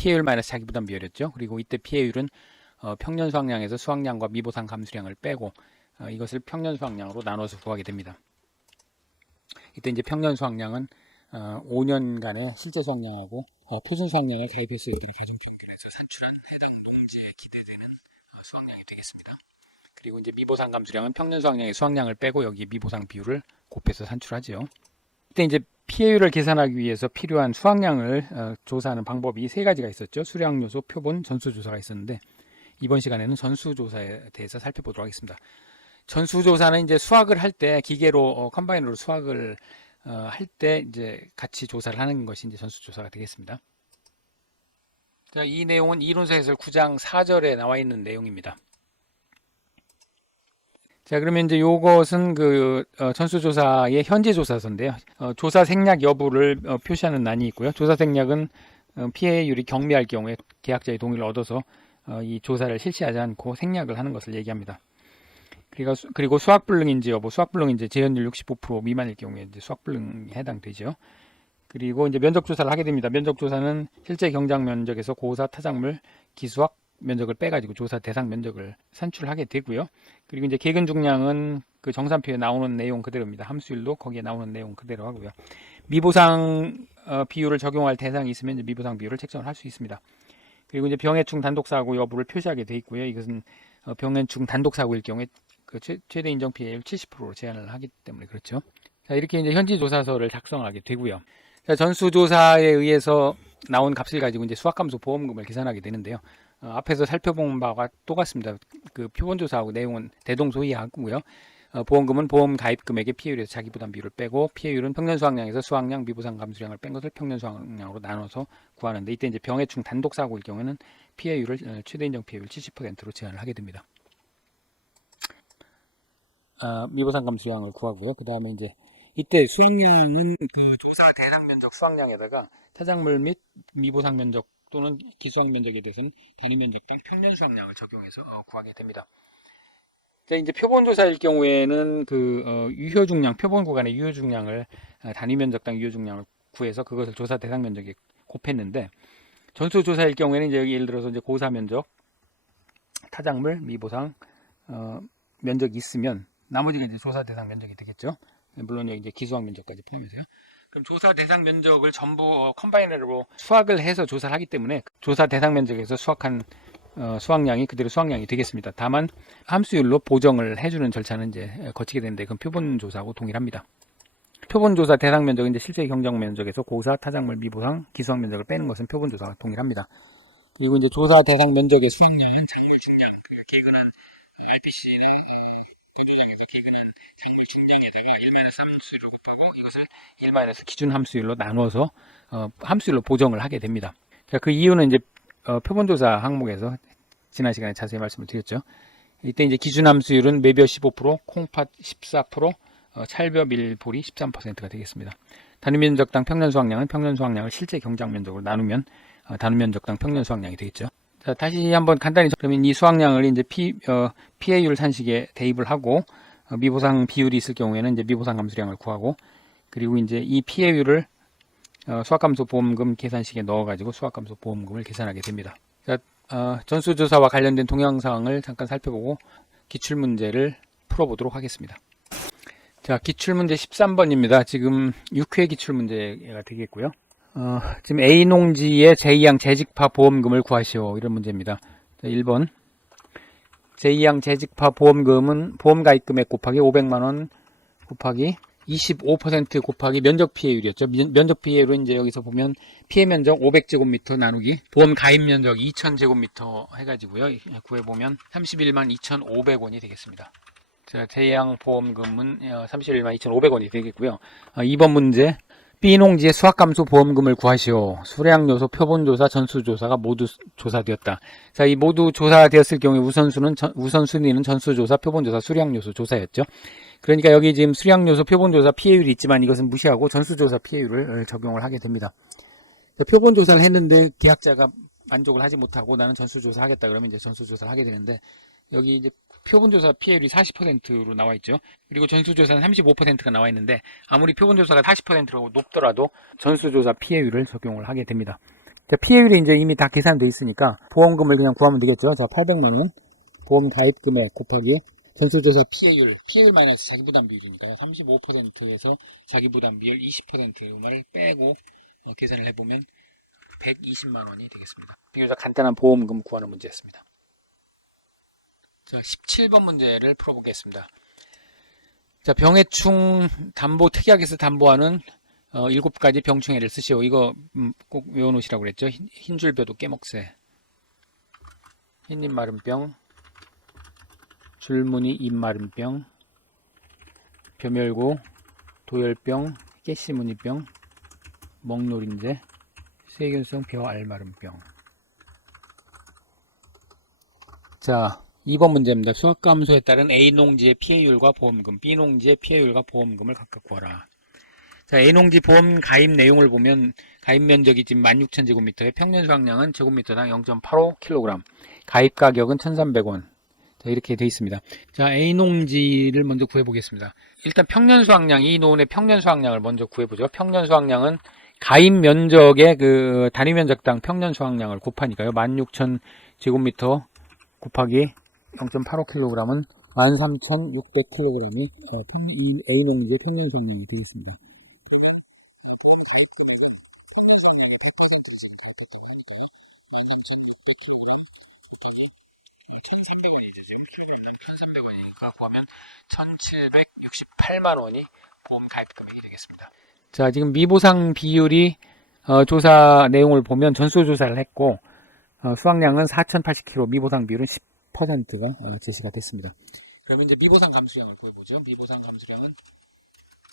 피해율 마이너스 자기부담 비율이었죠. 그리고 이때 피해율은 평년 수확량에서 수확량과 미보상 감수량을 빼고 이것을 평년 수확량으로 나눠서 구하게 됩니다. 이때 이제 평년 수확량은 5년간의 실제 수확량하고 표준 수확량을 가입해서 여기다 가정평균해서 산출한 해당 농지에 기대되는 수확량이 되겠습니다. 그리고 이제 미보상 감수량은 평년 수확량의 수확량을 빼고 여기 미보상 비율을 곱해서 산출하죠. 이때 이제 피해율을 계산하기 위해서 필요한 수확량을 조사하는 방법이 세 가지가 있었죠. 수량요소, 표본, 전수조사가 있었는데 이번 시간에는 전수조사에 대해서 살펴보도록 하겠습니다. 전수조사는 이제 수확을 할 때 기계로 컴바이너로 수확을 할 때 이제 같이 조사를 하는 것이 이제 전수조사가 되겠습니다. 자, 이 내용은 이론서 해설 9장 4절에 나와 있는 내용입니다. 자, 그러면 이제 요것은 전수조사의 현지조사서인데요. 조사 생략 여부를 표시하는 난이 있고요. 조사 생략은 피해율이 경미할 경우에 계약자의 동의를 얻어서 이 조사를 실시하지 않고 생략을 하는 것을 얘기합니다. 그리고 수확불능인지 여부, 수확불능인지 재현율 65% 미만일 경우에 이제 수확불능에 해당되죠. 그리고 이제 면적조사를 하게 됩니다. 면적조사는 실제 경작 면적에서 고사, 타작물, 기수확 면적을 빼가지고 조사 대상 면적을 산출하게 되고요. 그리고 이제 계근 중량은 그 정산표에 나오는 내용 그대로입니다. 함수율도 거기에 나오는 내용 그대로 하고요. 미보상 비율을 적용할 대상이 있으면 이제 미보상 비율을 책정을 할 수 있습니다. 그리고 이제 병해충 단독사고 여부를 표시하게 돼 있고요. 이것은 병해충 단독사고일 경우에 그 최대 인정 피해율 70%로 제한을 하기 때문에 그렇죠. 자, 이렇게 이제 현지 조사서를 작성하게 되고요. 자, 전수조사에 의해서 나온 값을 가지고 이제 수확감소 보험금을 계산하게 되는데요. 앞에서 살펴본 바와 똑같습니다. 그 표본조사하고 내용은 대동소이하고요. 보험금은 보험 가입 금액의 피해율에서 자기부담 비율을 빼고 피해율은 평년 수확량에서 수확량 미보상 감수량을 뺀 것을 평년 수확량으로 나눠서 구하는데 이때 이제 병해충 단독 사고일 경우에는 피해율을 최대 인정 피해율 70%로 제한을 하게 됩니다. 미보상 감수량을 구하고요. 그 다음에 이제 이때 수확량은 그 조사 대상 면적 수확량에다가 타작물 및 미보상 면적 또는 기수확 면적에 대해서는 단위 면적당 평년 수확량을 적용해서 구하게 됩니다. 이제 표본 조사일 경우에는 유효 중량, 표본 구간의 유효 중량을 단위 면적당 유효 중량을 구해서 그것을 조사 대상 면적에 곱했는데 전수 조사일 경우에는 이제 여기 예를 들어서 이제 고사 면적, 타작물, 미보상 면적이 있으면 나머지가 이제 조사 대상 면적이 되겠죠. 물론 여기 이제 기수확 면적까지 포함해서요. 그럼 조사 대상 면적을 전부 컴바이너로 수확을 해서 조사를 하기 때문에 조사 대상 면적에서 수확한 수확량이 그대로 수확량이 되겠습니다. 다만 함수율로 보정을 해주는 절차는 이제 거치게 되는데 그건 표본조사하고 동일합니다. 표본조사 대상 면적은 이제 실제 경작 면적에서 고사, 타작물, 미보상, 기수확 면적을 빼는 것은 표본조사와 동일합니다. 그리고 이제 조사 대상 면적의 수확량은 작물 중량, 그러니까 계근한 RPC나 거주장에서 계근한 작물 중량에다가 1 함수율을 곱하고 이것을 1 기준 함수율로 나눠서 함수율로 보정을 하게 됩니다. 자, 그 이유는 이제 표본조사 항목에서 지난 시간에 자세히 말씀을 드렸죠. 이때 이제 기준 함수율은 매벼 15%, 콩팥 14%, 찰벼 밀볼이 13%가 되겠습니다. 단위 면적당 평년 수확량은 평년 수확량을 실제 경작 면적으로 나누면 단위 면적당 평년 수확량이 되겠죠. 자, 다시 한번 간단히 그러면 이 수확량을 이제 피해율 산식에 대입을 하고 미보상 비율이 있을 경우에는 이제 미보상 감수량을 구하고 그리고 이제 이 피해율을 수확감소 보험금 계산식에 넣어가지고 수확감소 보험금을 계산하게 됩니다. 자, 전수조사와 관련된 동영상을 잠깐 살펴보고 기출문제를 풀어보도록 하겠습니다. 자, 기출문제 13번입니다. 지금 6회 기출문제가 되겠고요. 지금 A농지의 제2항 재직파 보험금을 구하시오. 이런 문제입니다. 자, 1번. 제2항 재직파 보험금은 보험가입금액 곱하기 500만원 곱하기 25% 곱하기 면적 피해율이었죠. 면적 피해율은 이제 여기서 보면 피해 면적 500제곱미터 나누기 보험 가입 면적 2000제곱미터 해가지고요. 구해보면 31만 2,500원이 되겠습니다. 자, 제2항 보험금은 31만 2,500원이 되겠고요. 2번 문제. B농지의 수확감소 보험금을 구하시오. 수량요소, 표본조사, 전수조사가 모두 조사되었다. 자, 이 모두 조사되었을 경우에 우선순위는 전수조사, 표본조사, 수량요소 조사였죠. 그러니까 여기 지금 수량요소, 표본조사 피해율이 있지만 이것은 무시하고 전수조사 피해율을 적용을 하게 됩니다. 자, 표본조사를 했는데 계약자가 만족을 하지 못하고 나는 전수조사 하겠다 그러면 이제 전수조사를 하게 되는데 여기 이제 표본조사 피해율이 40%로 나와 있죠. 그리고 전수조사는 35%가 나와 있는데 아무리 표본조사가 40%로 높더라도 전수조사 피해율을 적용을 하게 됩니다. 자, 피해율이 이제 이미 다 계산되어 있으니까 보험금을 그냥 구하면 되겠죠. 자, 800만 원 보험 가입 금액 곱하기 전수조사 피해율 마이너스 자기부담 비율이니까 35%에서 자기부담 비율 20%를 빼고 계산을 해보면 120만 원이 되겠습니다. 비교적 간단한 보험금 구하는 문제였습니다. 자, 17번 문제를 풀어보겠습니다. 자, 병해충 담보 특약에서 담보하는 7가지 병충해를 쓰시오. 이거 꼭 외워놓으시라고 그랬죠. 흰줄벼도 깨먹새, 흰입 마른병, 줄무늬 입마른병, 벼멸고, 도열병, 깨씨무늬병, 먹노린재, 세균성 벼알마른병. 자, 2번 문제입니다. 수확감소에 따른 A농지의 피해율과 보험금, B농지의 피해율과 보험금을 각각 구하라. 자, A농지 보험 가입 내용을 보면 가입 면적이 지금 16,000제곱미터에 평년 수확량은 제곱미터당 0.85kg, 가입 가격은 1,300원. 자, 이렇게 되어 있습니다. 자, A농지를 먼저 구해보겠습니다. 일단 평년 수확량, 이 논의 평년 수확량을 먼저 구해보죠. 평년 수확량은 가입 면적의 그 단위 면적당 평년 수확량을 곱하니까요. 16,000제곱미터 곱하기 0.85kg은 13,600kg이 A농지의 평년 수확량이 되겠습니다. 구하면 1,768만 원이 보험 가입 금액이 되겠습니다. 자, 지금 미보상 비율이 조사 내용을 보면 전수조사를 했고 수확량은 4,080kg, 미보상 비율은 10%가 제시가 됐습니다. 그러면 이제 미보상 감수량을 구해보죠. 미보상 감수량은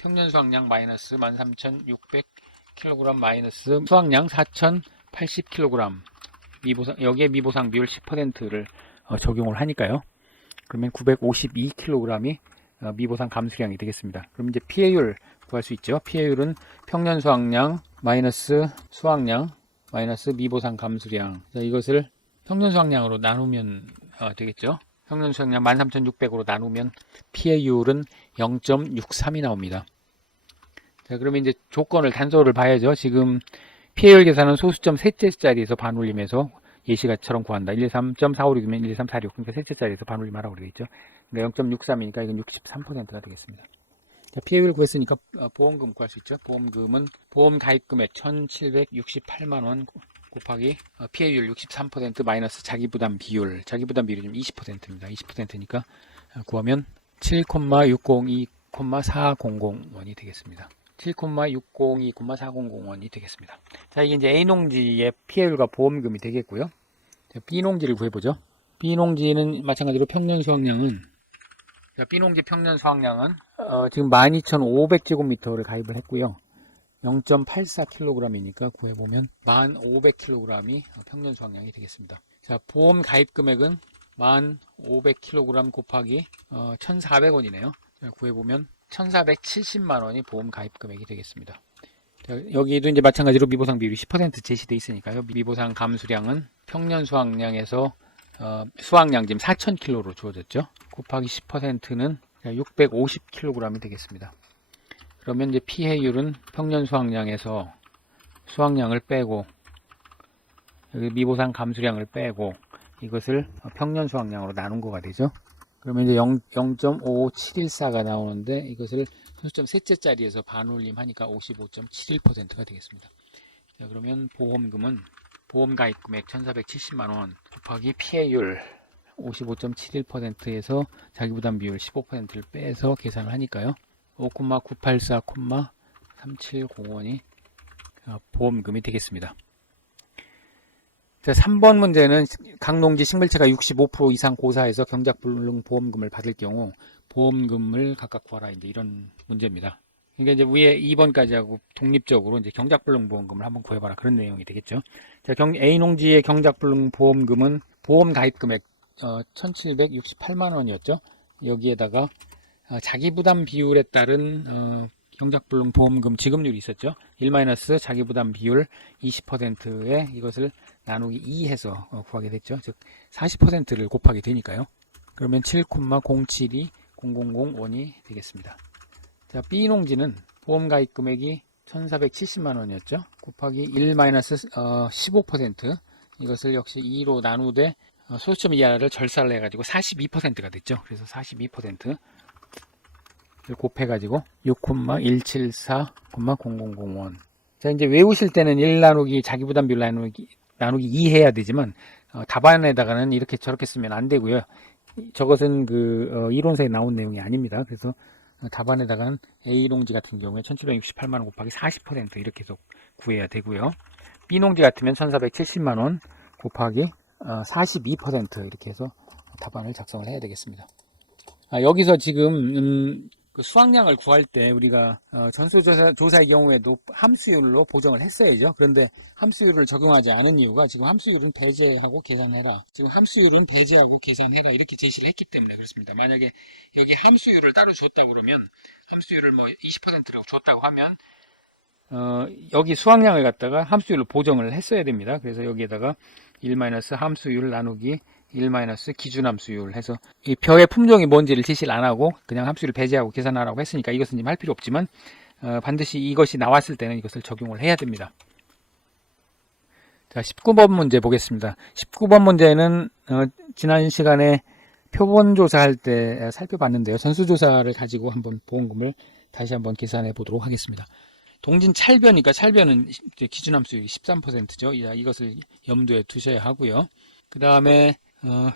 평년 수확량 마이너스 13,600kg 마이너스 수확량 4,080kg, 여기에 미보상 비율 10%를 적용을 하니까요. 그러면 952kg이 미보상 감수량이 되겠습니다. 그럼 이제 피해율 구할 수 있죠. 피해율은 평년 수확량 마이너스 수확량 마이너스 미보상 감수량. 자, 이것을 평년 수확량으로 나누면 되겠죠. 평년 수확량 13,600으로 나누면 피해율은 0.63이 나옵니다. 자, 그러면 이제 조건을 단서를 봐야죠. 지금 피해율 계산은 소수점 셋째 자리에서 반올림해서 예시가처럼 구한다. 123.456이면 12346. 그러니까 셋째 자리에서 반올림하라고 되어 있죠. 그러니까 0.63이니까 이건 63%가 되겠습니다. 자, 피해율 구했으니까 보험금 구할 수 있죠. 보험금은 보험 가입 금액 1,768만 원 곱하기 피해율 63% 마이너스 자기부담 비율. 자기부담 비율이 좀 20%입니다. 20%니까 구하면 7,602,400원이 되겠습니다. 7,602,400원이 되겠습니다. 자, 이게 이제 A농지의 피해율과 보험금이 되겠고요. 자, B농지를 구해보죠. B농지는 마찬가지로 평년 수확량은 B농지 평년 수확량은 지금 12,500제곱미터를 가입을 했고요. 0.84kg이니까 구해보면 1,500kg이 평년 수확량이 되겠습니다. 자, 보험 가입 금액은 1,500kg 곱하기 1,400원이네요. 구해보면 1,470만 원이 보험 가입 금액이 되겠습니다. 자, 여기도 이제 마찬가지로 미보상 비율이 10% 제시되어 있으니까요. 미보상 감수량은 평년 수확량에서 수확량 지금 4,000kg로 주어졌죠. 곱하기 10%는 650kg이 되겠습니다. 그러면 이제 피해율은 평년 수확량에서 수확량을 빼고 여기 미보상 감수량을 빼고 이것을 평년 수확량으로 나눈 거가 되죠. 그러면 이제 0.5714가 나오는데 이것을 소수점 셋째 자리에서 반올림 하니까 55.71%가 되겠습니다. 자, 그러면 보험금은 보험 가입 금액 1,470만 원 곱하기 피해율 55.71%에서 자기부담 비율 15%를 빼서 계산을 하니까요. 5,984,370원이 보험금이 되겠습니다. 자, 3번 문제는 각 농지 식물체가 65% 이상 고사해서 경작불능 보험금을 받을 경우 보험금을 각각 구하라, 이제 이런 문제입니다. 그러니까 이제 위에 2번까지 하고 독립적으로 이제 경작불능 보험금을 한번 구해봐라, 그런 내용이 되겠죠. 자, A 농지의 경작불능 보험금은 보험 가입 금액 1,768만 원이었죠. 여기에다가 자기부담 비율에 따른 경작불능 보험금 지급률이 있었죠. 1 자기부담 비율 20%에 이것을 나누기 2 해서 구하게 됐죠. 즉 40%를 곱하게 되니까요. 그러면 7,072000원이 되겠습니다. 자, B농지는 보험 가입 금액이 1470만 원이었죠. 곱하기 15%. 이것을 역시 2로 나누되 소수점 이하를 절사를 해가지고 42%가 됐죠. 그래서 42%를 곱해가지고 6,174,0001. 자, 이제 외우실 때는 1 나누기 자기부담 비율 나누기 2 해야 되지만 답안에다가는 이렇게 저렇게 쓰면 안 되고요. 저것은 이론서에 나온 내용이 아닙니다. 그래서 답안에다가는 A농지 같은 경우에 1768만원 곱하기 40% 이렇게 해서 구해야 되고요. B농지 같으면 1470만원 곱하기 42% 이렇게 해서 답안을 작성을 해야 되겠습니다. 여기서 지금 그 수확량을 구할 때 우리가 전수조사의 경우에도 함수율로 보정을 했어야죠. 그런데 함수율을 적용하지 않은 이유가 지금 함수율은 배제하고 계산해라. 지금 함수율은 배제하고 계산해라 이렇게 제시를 했기 때문에 그렇습니다. 만약에 여기 함수율을 따로 줬다 그러면 함수율을 뭐 20%로 줬다고 하면 여기 수확량을 갖다가 함수율로 보정을 했어야 됩니다. 그래서 여기에다가 1 함수율 나누기 1 기준함수율 해서 이 벼의 품종이 뭔지를 제시를 안 하고 그냥 함수를 배제하고 계산하라고 했으니까 이것은 지금 할 필요 없지만 반드시 이것이 나왔을 때는 이것을 적용을 해야 됩니다. 자, 19번 문제 보겠습니다. 19번 문제는 지난 시간에 표본 조사할 때 살펴봤는데요. 전수조사를 가지고 한번 보험금을 다시 한번 계산해 보도록 하겠습니다. 동진 찰벼니까 찰벼는 기준함수율이 13%죠. 이것을 염두에 두셔야 하고요. 그 다음에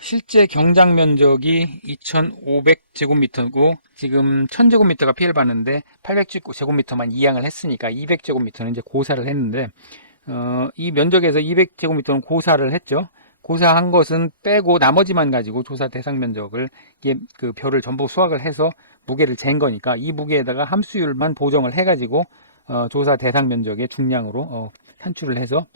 실제 경작 면적이 2500제곱미터고 지금 1000제곱미터가 피해를 봤는데 800제곱미터만 이양을 했으니까 200제곱미터는 이제 고사를 했는데 이 면적에서 200제곱미터는 고사를 했죠. 고사한 것은 빼고 나머지만 가지고 조사 대상 면적을 그 벼를 전부 수확을 해서 무게를 잰 거니까 이 무게에다가 함수율만 보정을 해가지고 조사 대상 면적의 중량으로 산출을 해서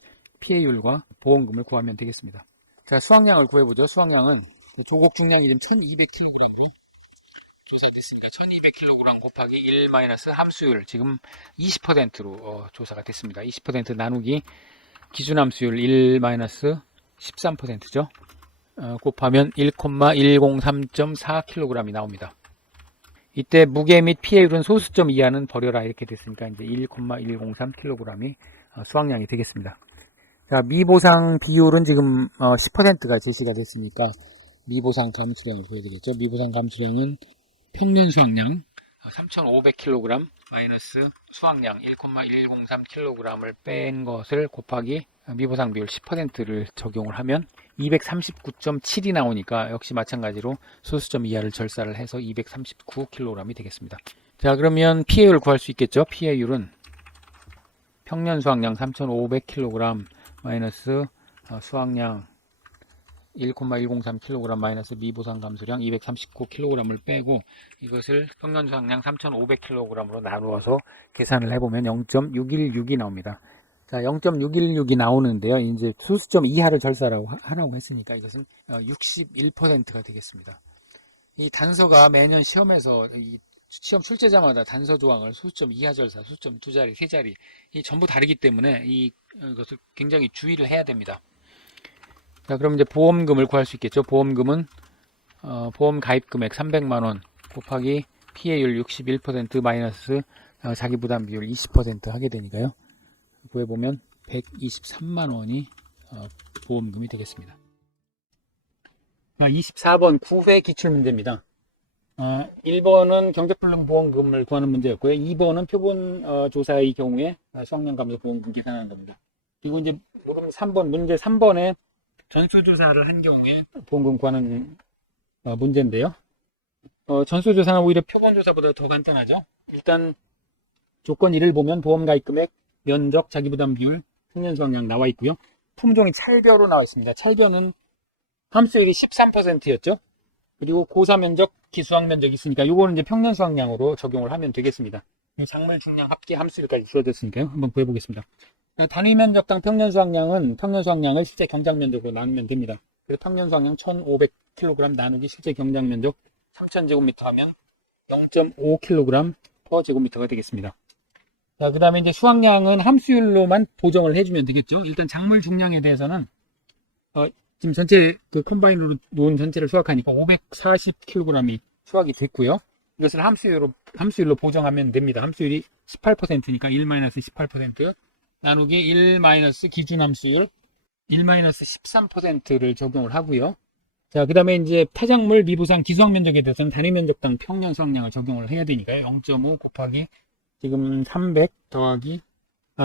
피해율과 보험금을 구하면 되겠습니다. 자, 수확량을 구해보죠. 수확량은 조곡 중량이 지금 1200kg으로 조사됐으니까 1200kg 곱하기 1 함수율 지금 20%로 조사가 됐습니다. 20% 나누기 기준함수율 1 13%죠. 곱하면 1,103.4kg이 나옵니다. 이때 무게 및 피해율은 소수점 이하는 버려라 이렇게 됐으니까 이제 1,103kg이 수확량이 되겠습니다. 자, 미보상 비율은 지금 10%가 제시가 됐으니까 미보상 감수량을 구해야 되겠죠. 미보상 감수량은 평년 수확량 3,500kg 마이너스 수확량 1,103kg을 뺀 것을 곱하기 미보상 비율 10%를 적용을 하면 239.7이 나오니까 역시 마찬가지로 소수점 이하를 절사를 해서 239kg이 되겠습니다. 자, 그러면 피해율을 구할 수 있겠죠. 피해율은 평년 수확량 3,500kg 마이너스 수확량 1,103kg 마이너스 미보상 감수량 239kg을 빼고 이것을 평년 수확량 3,500kg으로 나누어서 계산을 해보면 0.616이 나옵니다. 자, 0.616이 나오는데요. 이제 소수점 이하를 절사라고 하라고 했으니까 이것은 61%가 되겠습니다. 이 단서가 매년 시험에서 시험 출제자마다 단서 조항을 소수점 이하 절사, 소수점 두 자리, 세 자리 이 전부 다르기 때문에 이것을 굉장히 주의를 해야 됩니다. 자, 그럼 이제 보험금을 구할 수 있겠죠. 보험금은 보험 가입 금액 300만원 곱하기 피해율 61% 마이너스 자기 부담 비율 20% 하게 되니까요. 구해보면 123만원이 보험금이 되겠습니다. 24번 9회 기출문제입니다. 1번은 경제불능 보험금을 구하는 문제였고요. 2번은 표본 조사의 경우에 수확량 감소 보험금 계산하는 겁니다. 그리고 이제 모르면 3번 문제 3번에 전수조사를 한 경우에 보험금 구하는 문제인데요. 전수조사는 오히려 표본조사보다 더 간단하죠. 일단 조건 1을 보면 보험 가입 금액, 면적, 자기부담 비율, 평년 수확량 나와 있고요. 품종이 찰벼로 나와 있습니다. 찰벼는 함수율이 13%였죠. 그리고 고사 면적, 기수확 면적이 있으니까 이거는 이제 평년 수확량으로 적용을 하면 되겠습니다. 작물 중량 합계 함수율까지 주어졌으니까요. 한번 구해보겠습니다. 단위 면적당 평년 수확량은 평년 수확량을 실제 경작 면적으로 나누면 됩니다. 그래서 평년 수확량 1,500kg 나누기 실제 경작 면적 3,000제곱미터 하면 0.5kg per 제곱미터가 되겠습니다. 자, 그 다음에 이제 수확량은 함수율로만 보정을 해주면 되겠죠. 일단 작물 중량에 대해서는 지금 전체 그 컴바인으로 놓은 전체를 수확하니까 540kg이 수확이 됐고요. 이것을 함수율로 보정하면 됩니다. 함수율이 18%니까 1-18% 나누기 1 기준 함수율 1-13%를 적용을 하고요. 자, 그 다음에 이제 타작물 미부상 기수학 면적에 대해서는 단위 면적당 평년 수확량을 적용을 해야 되니까요. 0.5 곱하기 지금 300 더하기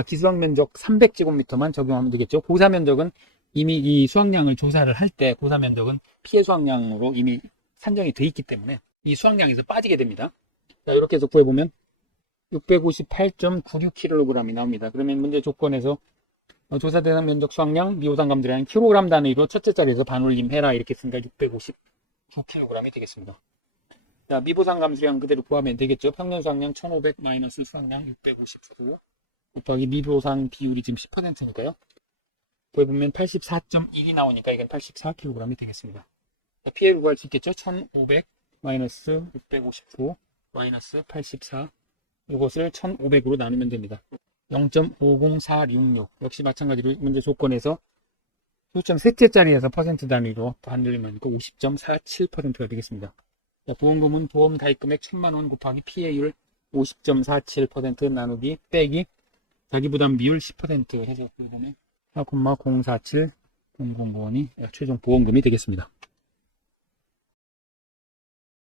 기수학 면적 300제곱미터만 적용하면 되겠죠. 고사 면적은 이미 이 수확량을 조사를 할 때 고사 면적은 피해 수확량으로 이미 산정이 돼 있기 때문에 이 수확량에서 빠지게 됩니다. 자, 이렇게 해서 구해보면 658.96kg이 나옵니다. 그러면 문제 조건에서 조사 대상 면적 수확량 미호상 감들이라는 킬로그램 단위로 첫째 자리에서 반올림 해라 이렇게 쓰니까 659kg이 되겠습니다. 자, 미보상 감수량 그대로 구하면 되겠죠. 평년 수확량 1500 마이너스 수확량 659 곱하기 미보상 비율이 지금 10%니까요. 구해보면 84.1이 나오니까 이건 84kg이 되겠습니다. 자, 피해를 구할 수 있겠죠. 1500 마이너스 659 마이너스 84 이것을 1500으로 나누면 됩니다. 0.50466 역시 마찬가지로 문제 조건에서 수점 셋째 자리에서 퍼센트 단위로 반올리면 50.47%가 되겠습니다. 자, 보험금은 보험 가입금액 1000만원 곱하기 피해율 50.47% 나누기 빼기 자기부담 비율 10% 해서 보면 4,047009원이 최종 보험금이 되겠습니다.